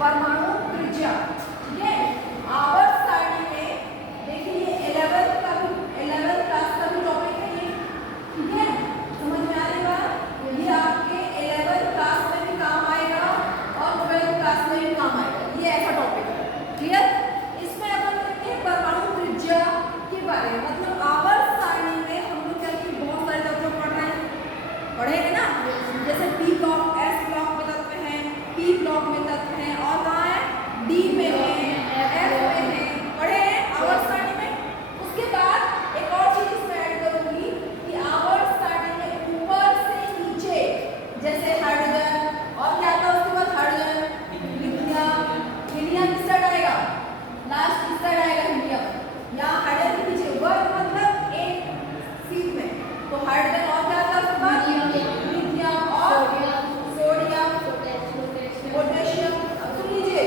परमाणु त्रिज्या। ठीक है, आवर्त सारणी में देखिए ये 11th क्लास का भी टॉपिक है ये। ठीक है, समझ में आ रही बात? ये आपके 11th क्लास में भी काम आएगा और 12th क्लास में भी काम आएगा, ये ऐसा टॉपिक है। क्लियर? इसमें अपन देखते हैं परमाणु त्रिज्या के बारे में, मतलब आवर्त सारणी में हम लोग क्या कि बहुत सारे तत्व पढ़े हैं ना, जैसे पी ब्लॉक, एस ब्लॉक में तत्व हैं, पी ब्लॉक में तत्व हैं, और कहाँ है, डी में है, एफ में है, पढ़े हैं आवर्त सारणी में। उसके बाद एक और चीज इसमें ऐड करूंगी कि आवर्त सारणी में ऊपर से नीचे जैसे हाइड्रोजन, और क्या था उसके बाद हाइड्रोजन, लिथियम, हीलियम किस साइड आएगा, लास्ट किस साइड आएगा, हीलियम, यहाँ हाइड्रोजन के पीछे वर्ग मतलब एक सीट में, तो हाइड्रोजन और क्या था उसके बाद, लिथियम और सोडियम, पोटेशियम। अब सुन लीजिए,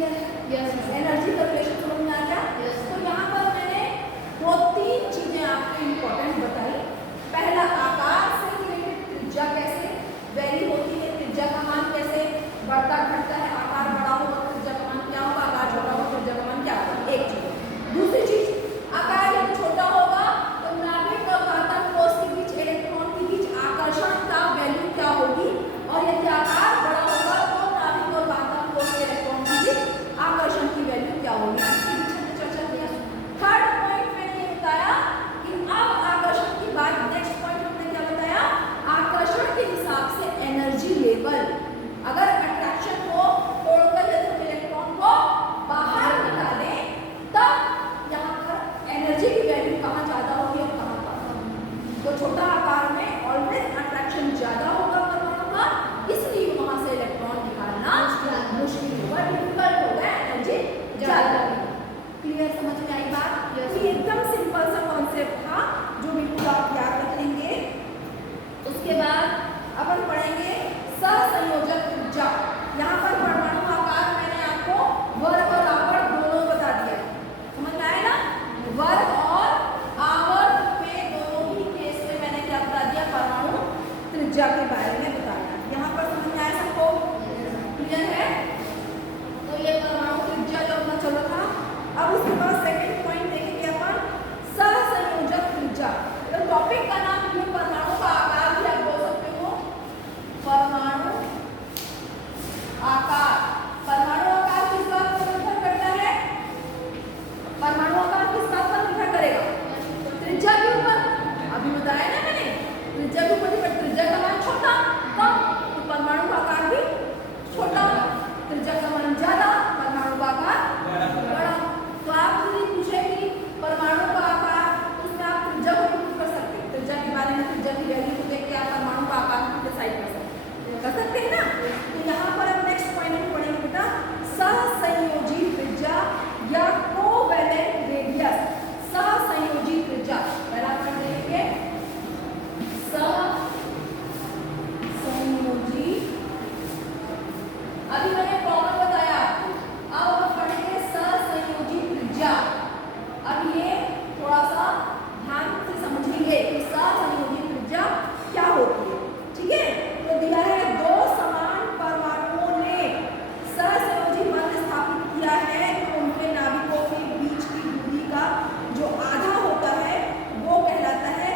क्लियर है? Yes, ma'am. एनर्जी का रिलेशन समझ में आ गया? Yes. तो यहाँ पर मैंने 2-3 चीजें आपको इम्पोर्टेंट बताई। पहला, आकार से रिलेटेड त्रिज्या कैसे वैरी होती है, त्रिज्या का मान कैसे बढ़ता घटता है, आकार बड़ा होगा तो त्रिज्या का मान क्या होगा, आकार छोटा होगा तो त्रिज्या का मान क्या होगा, एक चीज। दूसरी चीज, आकार जब छोटा होगा तो नाभिक और वातन कोष के बीच इलेक्ट्रॉन के बीच आकर्षण का वैल्यू क्या होगी, और यदि आकार बड़ा होगा तो नाभिक और वातन कोष के इलेक्ट्रॉन के बीच आकर्षण की वैल्यू क्या होगी, इसके बीच हमने चर्चा किया। थर्ड पॉइंट मैंने ये बताया कि अब आकर्षण की बात, नेक्स्ट पॉइंट हमने क्या बताया, आकर्षण के हिसाब से एनर्जी लेवल, अगर अट्रैक्शन को तोड़कर यदि हम इलेक्ट्रॉन को बाहर निकालें तब यहाँ पर एनर्जी की वैल्यू कहाँ ज्यादा होगी और कहाँ कम होगी। तो छोटा आकार में ऑलवेज अट्रैक्शन ज्यादा होगा परमाणु का, इसलिए वहां से इलेक्ट्रॉन निकालना मुश्किल होगा, डिफिकल्ट होगा, एनर्जी ज्यादा होगी। क्लियर, समझ में आई बात? Yes. तो ये एकदम सिंपल सा कॉन्सेप्ट था जो बिल्कुल आप याद रख लेंगे। उसके बाद अपन पढ़ेंगे सहसंयोजक त्रिज्या। यहाँ पर परमाणु आकार मैंने आपको वर्ग और आवर्त दोनों बता दिया है, समझ में आया ना? वर्ग और आवर्त में दोनों ही केस में मैंने क्या बता दिया, परमाणु त्रिज्या के बारे में बताया। यहाँ पर समझ में आया सबको? क्लियर है? तो ये परमाणु त्रिज्या जो अपना चल रहा था। अब उसके बाद सेकंड पॉइंट देखेंगे अपन, सहसंयोजक त्रिज्या। तो टॉपिक का नाम ये परमाणु का आकार भी आप बोल सकते हो, परमाणु आकार। परमाणु आकार किस बात पर निर्भर करता है? परमाणु आकार किस बात पर निर्भर करेगा? त्रिज्या के ऊपर। अभी बताया ना मैंने, त्रिज्या के ऊपर, त्रिज्या का मान छोटा कम तो परमाणु का आकार भी छोटा, त्रिज्या का मान ज्यादा परमाणु का आकार बड़ा। तो आप यदि पूछे कि परमाणु का आकार, उसमें आप त्रिज्या को इंक्लूड कर सकते हैं, त्रिज्या के बारे में, त्रिज्या की वैल्यू को देख के आप परमाणु का आकार को डिसाइड कर सकते हैं ना? तो यहाँ पर हम नेक्स्ट पॉइंट में पढ़ेंगे बेटा, सहसंयोजी त्रिज्या या कोवैलेंट रेडियस। सहसंयोजी त्रिज्या पहला पॉइंट देखेंगे, सहसंयोजी। अभी मैंने कॉमन बताया आपको, अब हम पढ़ेंगे सहसंयोजी त्रिज्या। अब ये थोड़ा सा ध्यान से समझेंगे कि सहसंयोजी त्रिज्या क्या होती है, ठीक है? तो दिया है, दो समान परमाणुओं ने सहसंयोजी बंध स्थापित किया है तो उनके नाभिकों के बीच की दूरी का जो आधा होता है वो कहलाता है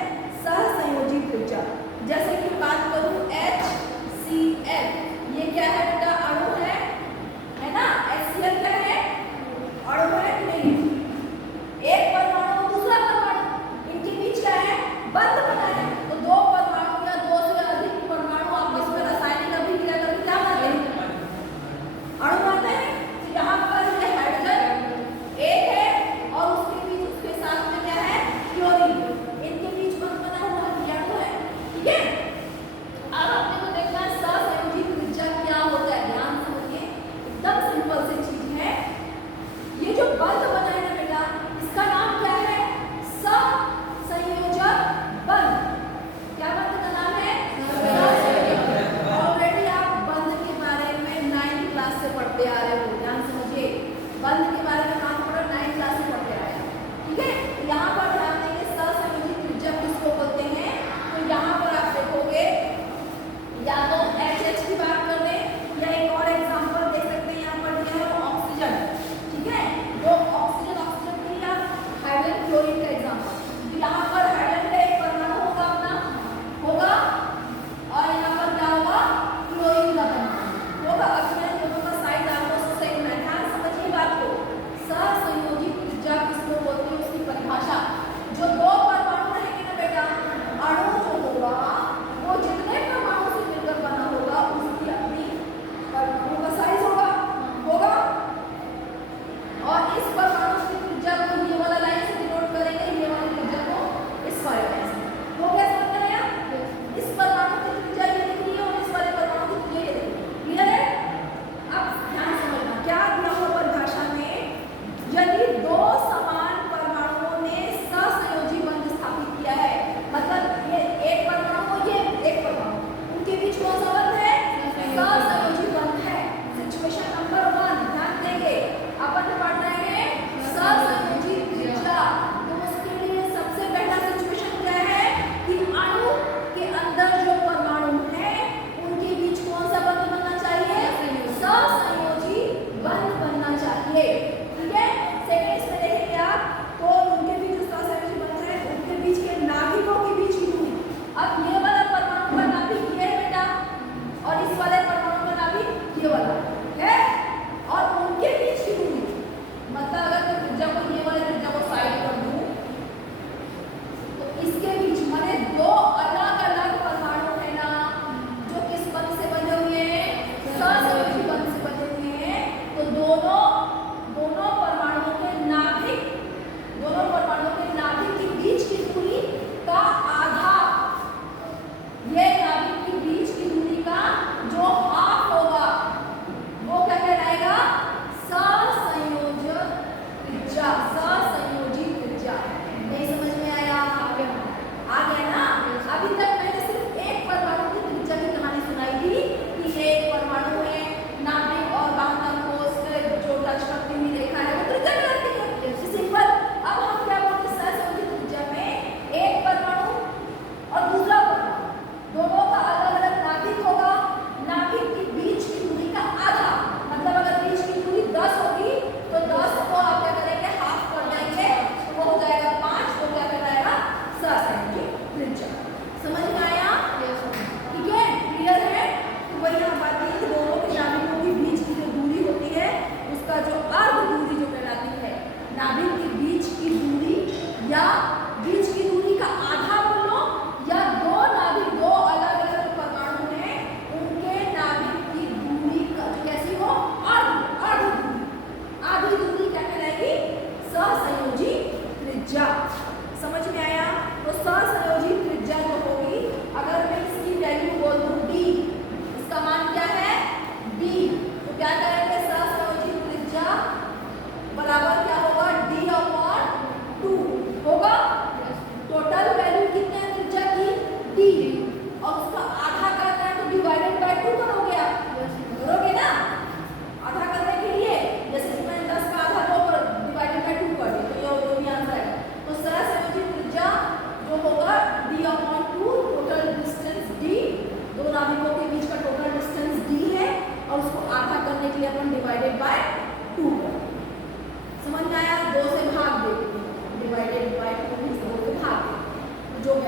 सहसंयोजी त्रिज्या। जैसे कि बात करूं HCl, ये क्या है बेटा, अणु है ना? HCl क्या है, अणु है कि नहीं? एक परमाणु दूसरा परमाणु, इनके बीच क्या है, बंध बना है। तो दो परमाणु या दो से अधिक परमाणु आपस में रासायनिक अभिक्रिया करके क्या बनाते हैं, अणु बनाते हैं। तो यहाँ पर ये हाइड्रोजन एक है और उसके बीच, उसके साथ में क्या है, क्लोरीन, इनके बीच बंध बना हुआ है, ये अणु है, ठीक है? अब अपने को देखना है सहसंयोजी त्रिज्या क्या होता है, ध्यान समझिए, एकदम सिंपल सी चीज है। ये जो बंध बना है ना बेटा, इसका नाम क्या है, सहसंयोजक बंध। क्या बंध का नाम है? ऑलरेडी आप बंध के बारे में 9th क्लास से पढ़ते आ रहे हो, ध्यान समझिए, बंध के बारे में काम पढ़ो, 9th क्लास से पढ़ते आए हैं, ठीक है? यहाँ पर ध्यान देंगे, सहसंयोजी त्रिज्या किसको बोलते हैं। तो यहाँ पर आप देखोगे, या तो HH की बात कर दें या एक और एग्जांपल देख सकते हैं, यहाँ पर दिया है ऑक्सीजन, ठीक है? तो ऑक्सीजन के लिए आप हाइड्रोजन क्लोरीन का एग्जांपल, तो यहाँ पर हाइड्रोजन का एक परमाणु होगा अपना, होगा, और यहाँ पर क्या होगा, क्लोरीन का परमाणु होगा। अब मैंने दोनों का साइज आपको सही में ध्यान समझिए बात को। सहसंयोजी त्रिज्या किसको बोलते हैं, उसकी परिभाषा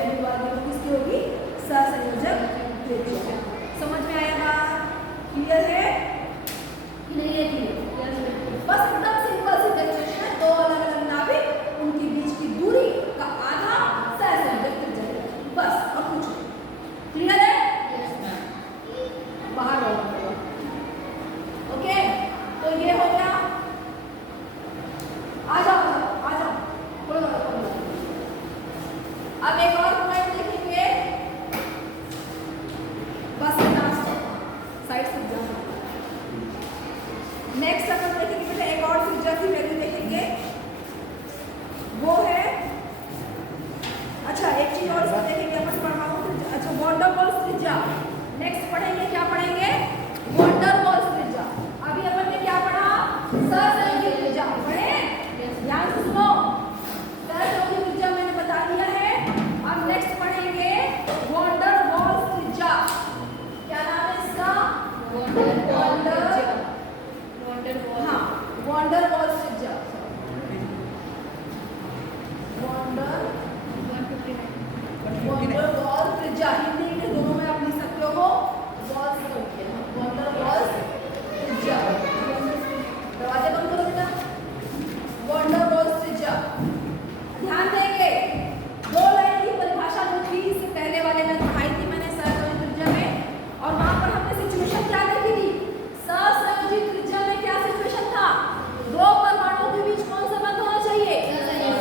वैल्यू वाली वो किसकी होगी? सहसंयोजक त्रिज्या। समझ में आया बात? क्लियर है कि नहीं है? क्लियर? बस एकदम सिंपल सी डेफिनेशन है, दो अलग अलग नाभिक, उनके बीच की दूरी का आधा सहसंयोजक त्रिज्या है, बस। और कुछ नहीं। क्लियर है? बाहर हो। ओके, तो ये हो गया। आ जाओ आ जाओ, बोलो। अब एक और पॉइंट देखेंगे, बस लास्ट साइड से जाओ। नेक्स्ट अपन देखेंगे बेटा एक और त्रिज्या की वैल्यू देखेंगे, वो है, अच्छा एक चीज और देखेंगे अपन, परमाणु त्रिज्या। अच्छा, वॉन डर वाल्स त्रिज्या नेक्स्ट पढ़ेंगे। क्या पढ़ेंगे? वॉन डर वाल्स त्रिज्या। अभी अपन ने क्या पढ़ा? सहसंयोजक त्रिज्या पढ़े? ध्यान से सुनो, सहसंयोजक त्रिज्या मैंने बता दिया है। अब नेक्स्ट पढ़ेंगे वॉन डर वाल्स त्रिज्या। क्या नाम है इसका? वॉन डर वाल्स त्रिज्या। वॉन डर वाल्स त्रिज्या, हिंदी इंग्लिश दोनों में आप लिख सकते हो। वाल्स वॉन डर वाल्स त्रिज्या। दरवाजे बंद करो बेटा। वॉन डर वाल्स त्रिज्या, ध्यान देंगे। दो लाइन की परिभाषा जो थी इससे पहले वाले में पढ़ाई थी मैंने सहसंयोजक त्रिज्या में, और वहां पर हमने सिचुएशन क्या देखी थी? सहसंयोजक त्रिज्या में क्या सिचुएशन था? दो परमाणुओं के बीच कौन सा बंध होना चाहिए?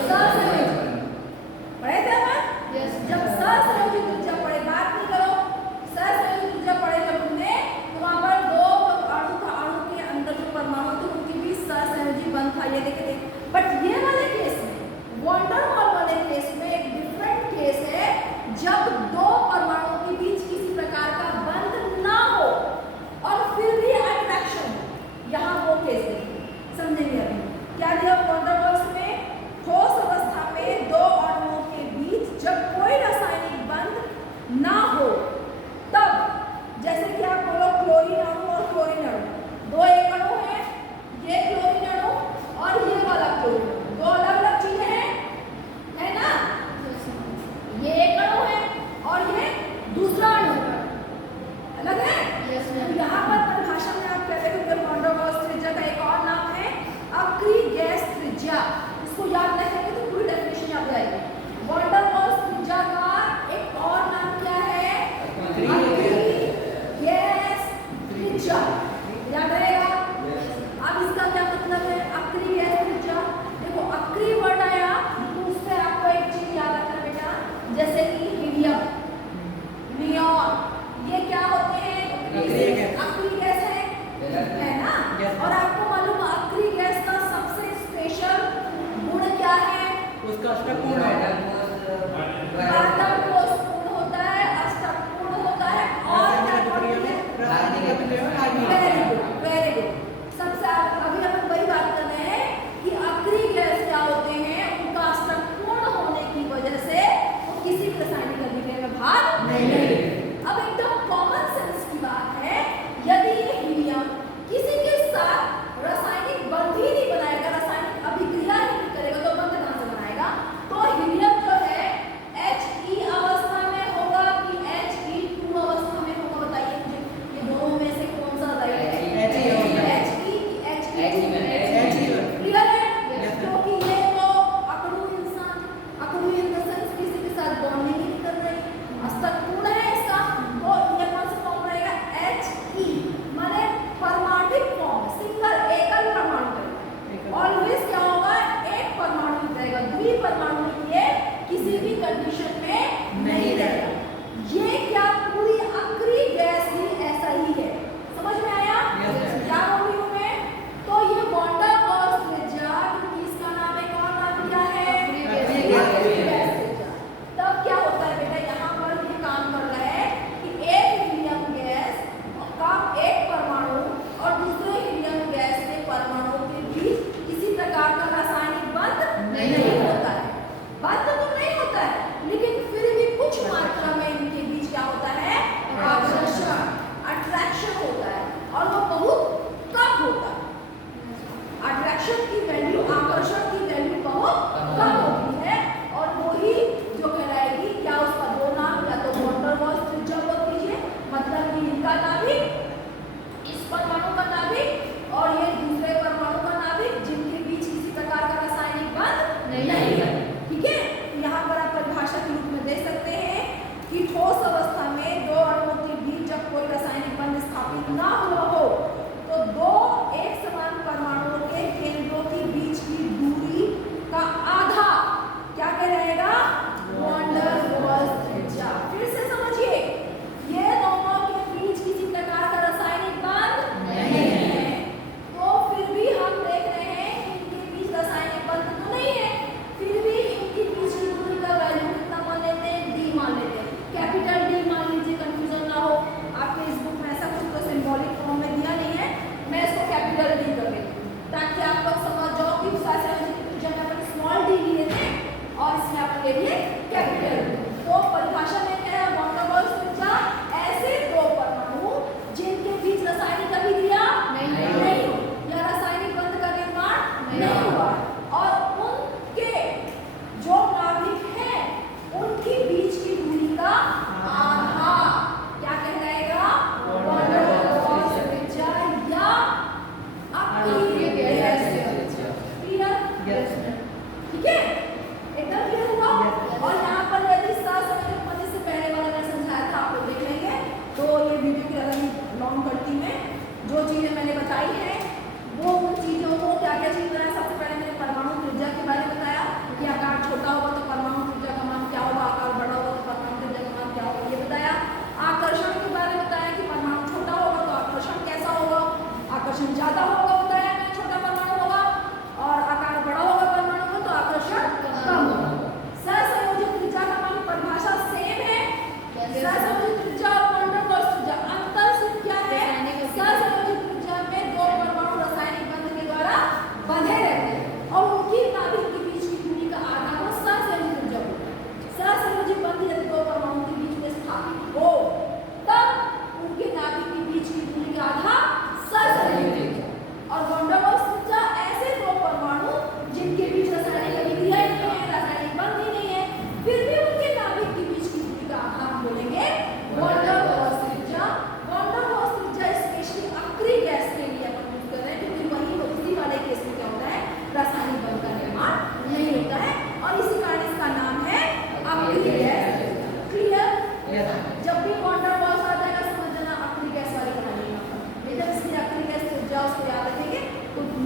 सहसंयोजक। पढ़े थे अपन? जब सहसंयोजक त्रिज्या पढ़े, बात नहीं करो, सहसंयोजक त्रिज्या पढ़े जब हमने, तो वहां पर दो अणु के अंदर जो परमाणु थे उनके बीच सहसंयोजी बंध था, ये देखे थे। बट ये वाले केस में, वॉन डर वाल वाले केस में एक डिफरेंट केस है, जब दो परमाणुओं के बीच किसी प्रकार का बंध ना हो और फिर भी अट्रैक्शन हो, यहाँ वो केस देखिए, समझेंगे अभी क्या दिया वॉन डर वाल्स में। ठोस अवस्था में दो अणुओं के बीच जब कोई रासायनिक बंध ना हो, तब जैसे कि आप बोलो क्लोरीन अणु और क्लोरीन अणु, दो एक अणु है, ये क्लोरीन अणु और ये वाला क्लोरीन, दो अलग अलग चीजें हैं, है ना? ये एक अणु है और ये दूसरा अणु अलग है। यहाँ पर परिभाषा में आप क्या देखोगे? वॉन डर वाल्स त्रिज्या का एक और नाम है अक्रिय गैस त्रिज्या। इसको याद रखेंगे तो पूरी डेफिनेशन याद आएगी। वॉन डर वाल्स त्रिज्या का एक और नाम क्या है? अक्रिय गैस त्रिज्या, याद रहेगा। अब इसका क्या मतलब है अक्रिय गैस त्रिज्या? देखो अक्रिय वर्ड आया तो उससे आपको एक चीज याद रखना बेटा, जैसे कि हीलियम, नियॉन, ये क्या होते हैं? अक्रिय गैस है ना? और आपको मालूम है अक्रिय गैस का सबसे स्पेशल गुण क्या है? उसका अष्टकोण आत्मकोशपूर्ण होता है, अष्टकोण होता है, और क्या होती है? Very good. सबसे अभी हम वही बात कर रहे हैं कि अक्रिय गैस क्या होते हैं, उनका अष्टकोण होने की वजह से वो किसी भी रासायनिक अभिक्रिया में भाग नहीं लेंगे। अब एकदम कॉमन सेंस की बात है, यदि ये हीलियम किसी के साथ रासायनिक बंध ही नहीं बनाएगा, रासायनिक अभिक्रिया ही नहीं करेगा, तो बंध कहां से बनाएगा? तो हीलियम जो है He अवस्था में होगा कि He2 अवस्था में होगा? बताइए मुझे, ये दोनों में से कौन सा राइट है? क्लियर है? क्योंकि ये तो अकड़ू इंसान, अकड़ू इन द सेंस किसी के साथ बॉन्डिंग नहीं कर रही, अष्टकोण है इसका, तो ये कौन सा फॉर्म रहेगा? He, माने परमाणुक फॉर्म, सिंगल एकल परमाणु। ऑलवेज क्या होगा? एक परमाणु रहेगा, द्विपरमाणु ये किसी भी कंडीशन में नहीं रहेगा। ये क्या पूरी अक्रिय गैस ही ऐसा ही है, समझ में आया? क्या बोल रही हूँ मैं? तो ये वॉन डर वाल्स त्रिज्या, इसका नाम एक और नाम क्या है? अक्रिय गैस त्रिज्या। तब क्या होता है बेटा, यहाँ पर ये काम कर रहा है कि एक हीलियम गैस का एक परमाणु और दूसरे हीलियम गैस के परमाणु के बीच किसी प्रकार का रासायनिक बंध नहीं होता है। बंध तो नहीं होता है, लेकिन फिर भी कुछ मात्रा में इनके बीच क्या होता है? आकर्षण, अट्रैक्शन होता है, और वो बहुत कम होता है। अट्रैक्शन की वैल्यू, आकर्षण की वैल्यू बहुत कम होती है, और वही जो कहलाएगी क्या, उस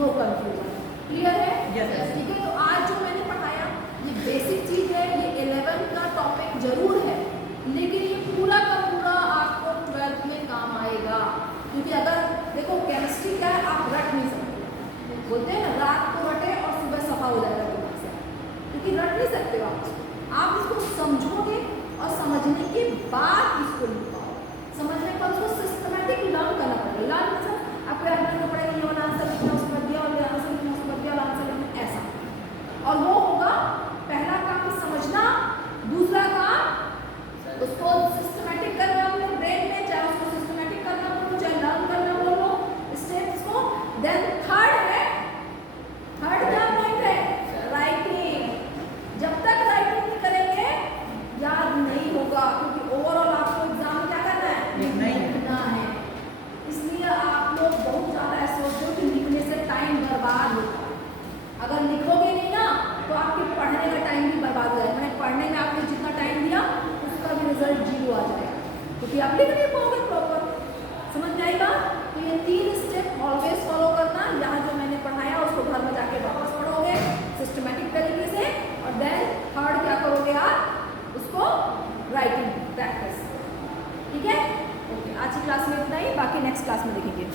नो कंफ्यूजन। क्लियर है? Yes, yes. ठीक है, तो आज जो मैंने पढ़ाया ये बेसिक चीज है, ये 11 का टॉपिक जरूर है, लेकिन ये पूरा का पूरा आपको 12th में काम आएगा। क्योंकि अगर देखो केमिस्ट्री क्या है, आप रट नहीं सकते, बोलते हैं ना रात को रटे और सुबह सफा हो जाएगा दिमाग से, क्योंकि रट नहीं सकते हो आप इसको समझोगे और समझने के बाद इसको लिख पाओ, समझने पर उसको सिस्टमैटिक लर्न करना पड़ेगा। लर्न मतलब आपको याद रखना पड़ेगा, ये वाला आंसर लिखना, उसके बाद दिया, और आंसर लिखना, उसके बाद दिया, आंसर लिखना, ऐसा। और वो होगा पहला काम समझना, दूसरा काम उसको सिस्टमैटिक करना अपने ब्रेन में, चाहे उसको सिस्टमैटिक करना बोलो, चाहे लर्न करना बोलो स्टेप्स को। देन थर्ड क्या पॉइंट है, राइटिंग। जब तक राइटिंग नहीं करेंगे याद नहीं होगा, क्योंकि ओवरऑल आपको एग्जाम क्या करना है, लिखना है। इसलिए आप लोग बहुत ज़्यादा सोचते हो कि लिखने से टाइम बर्बाद होता है। अगर लिखोगे नहीं ना तो आपके पढ़ने का टाइम भी बर्बाद हो जाएगा। मैंने पढ़ने में आपने जितना टाइम दिया उसका भी रिजल्ट 0 आ जाएगा, क्योंकि आप लिख नहीं पाओगे प्रॉपर। समझ में आएगा? तो ये 3 स्टेप ऑलवेज फॉलो करना। यहाँ जो मैंने पढ़ाया उसको घर में जाके वापस पढ़ोगे सिस्टमैटिक तरीके से, और देन थर्ड क्या करोगे आप, उसको राइटिंग प्रैक्टिस। ठीक है? ओके, आज की क्लास में इतना ही, बाकी नेक्स्ट क्लास में देखेंगे।